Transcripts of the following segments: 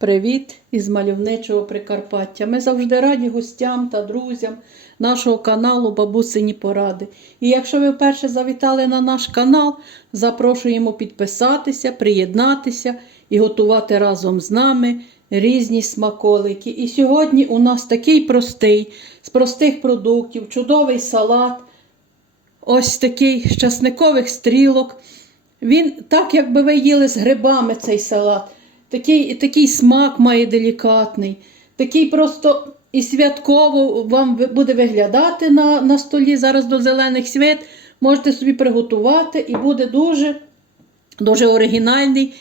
Привіт із мальовничого Прикарпаття. Ми завжди раді гостям та друзям нашого каналу Бабусині Поради. І якщо ви вперше завітали на наш канал, запрошуємо підписатися, приєднатися і готувати разом з нами різні смаколики. І сьогодні у нас такий простий, з простих продуктів, чудовий салат, ось такий з часникових стрілок. Він так, якби ви їли з грибами цей салат. Такий, такий смак має делікатний, такий просто і святково вам буде виглядати на, на столі. Зараз до зелених свят можете собі приготувати і буде дуже, дуже оригінальний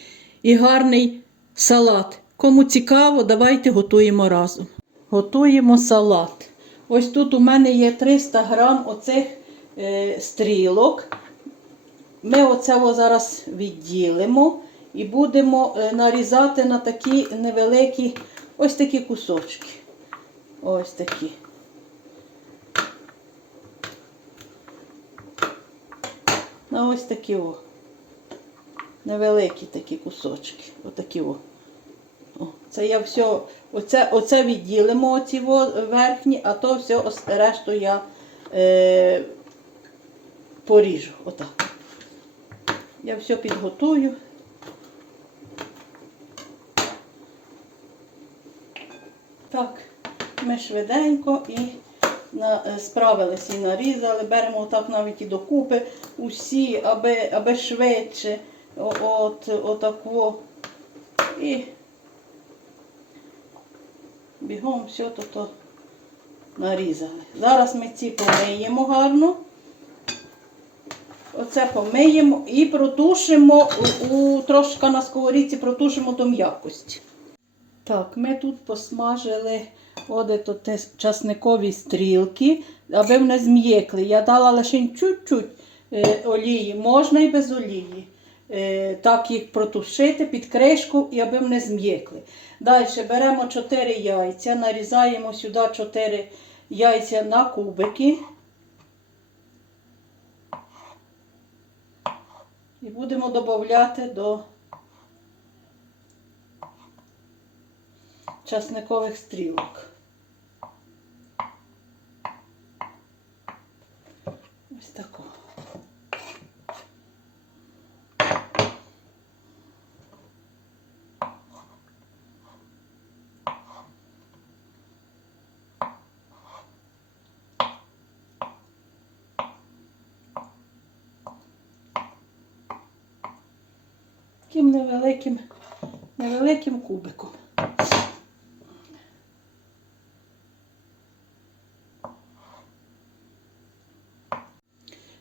і гарний салат. Кому цікаво, давайте готуємо разом. Готуємо салат. Ось тут у мене є 300 грам оцих е, стрілок. Ми оце зараз відділимо і будемо е, нарізати на такі невеликі, ось такі кусочки. Ось такі. На ось такі о. Невеликі такі кусочки. Отакі о. О, це я все, оце, оце відділимо, оці верхні, а то все решту я е, поріжу. Отак. Я все підготую. Так, ми швиденько і е, справилися і нарізали. Беремо отак навіть і докупи усі, аби, аби швидше. От, отако. І бігом все то нарізали. Зараз ми ці помиємо гарно. Оце помиємо і протушимо у, у трошки на сковорідці протушимо до м'якості. Так, ми тут посмажили от то те часникові стрілки, аби вони зм'єкли. Я дала лише чуть-чуть е, олії, можна і без олії. Е, так їх протушити під кришку і аби вони зм'єкли. Далі беремо 4 яйця, нарізаємо сюди 4 яйця на кубики. І будемо додати до часникових стрілок. Ось тако. Таким невеликим, невеликим кубиком.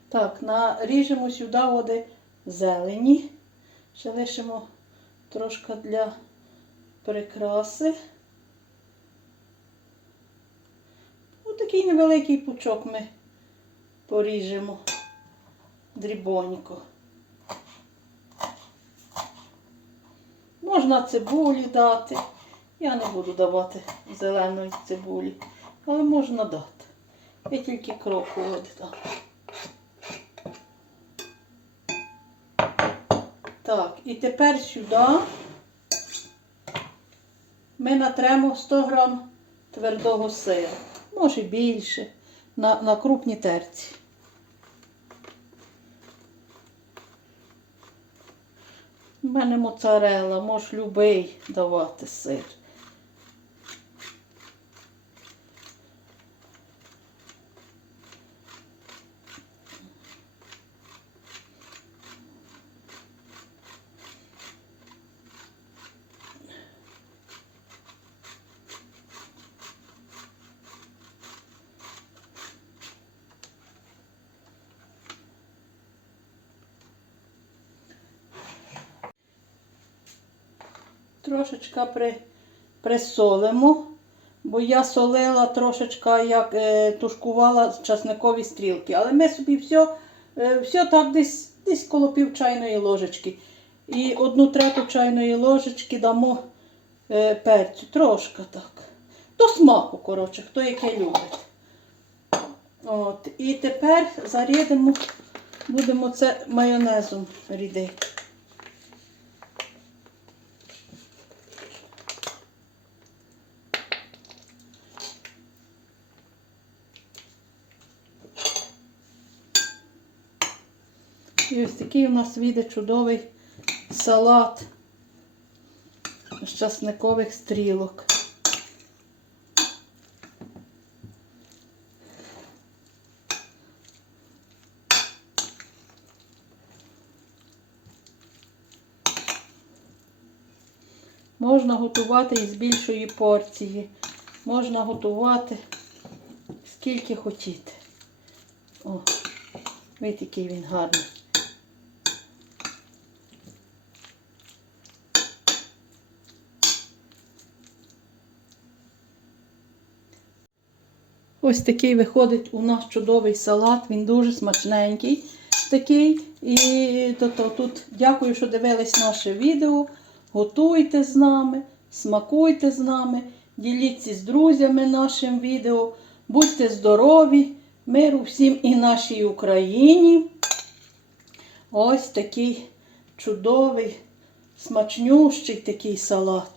Так, наріжемо сюди води зелені. Ще лишимо трошки для прикраси. Ось такий невеликий пучок ми поріжемо дрібонько. Можна цибулі дати. Я не буду давати зеленої цибулі, але можна дати. Я тільки кроку дам. Так, і тепер сюди ми натремо 100 грам твердого сиру. Може більше, на, на крупній терці. У мене моцарелла, можеш любий давати сир. Трошечка при, присолимо, бо я солила трошечка, як е, тушкувала часникові стрілки. Але ми собі все, е, все так десь, десь коло пів чайної ложечки. І одну трету чайної ложечки дамо е, перцю. Трошки так. До смаку, коротше, хто яке любить. От. І тепер зарядимо, будемо це майонезом рідити. І ось такий у нас вийде чудовий салат з часникових стрілок. Можна готувати із більшої порції. Можна готувати скільки хотіте. О, ось який він гарний. Ось такий виходить у нас чудовий салат. Він дуже смачненький. Такий. І то, то, тут дякую, що дивились наше відео. Готуйте з нами, смакуйте з нами, діліться з друзями нашим відео. Будьте здорові, миру всім і нашій Україні. Ось такий чудовий, смачнющий такий салат.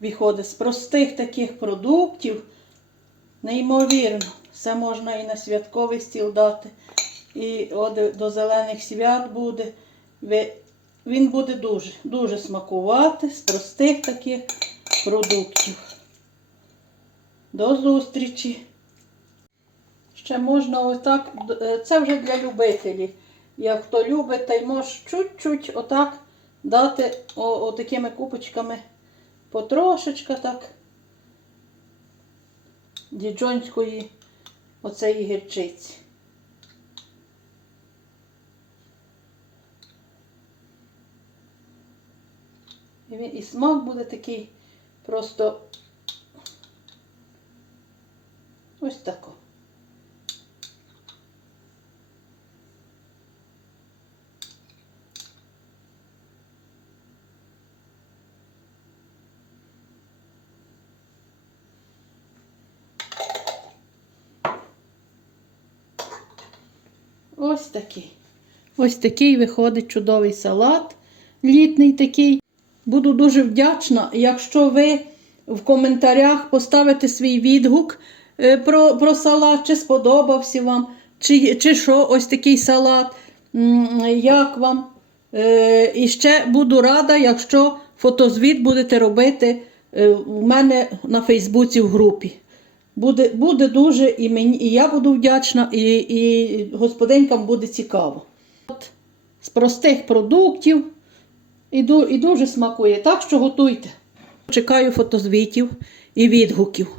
Виходить з простих таких продуктів. Неймовірно, все можна і на святковий стіл дати. І от до зелених свят буде. Він буде дуже, дуже смакувати з простих таких продуктів. До зустрічі! Ще можна отак, е, це вже для любителів. Як хто любить, та й може чуть-чуть отак дати отакими купочками потрошечка так діджонської оцеї гірчиці. І, він, і смак буде такий просто ось тако. Ось такий. Ось такий виходить чудовий салат, літний такий. Буду дуже вдячна, якщо ви в коментарях поставите свій відгук е, про, про салат, чи сподобався вам, чи, чи що ось такий салат, як вам. Е, І ще буду рада, якщо фотозвіт будете робити е, у мене на Фейсбуці в групі. Буде, буде дуже і мені, і я буду вдячна, і, і господинькам буде цікаво. От, з простих продуктів і, і дуже смакує. Так що готуйте. Чекаю фотозвітів і відгуків.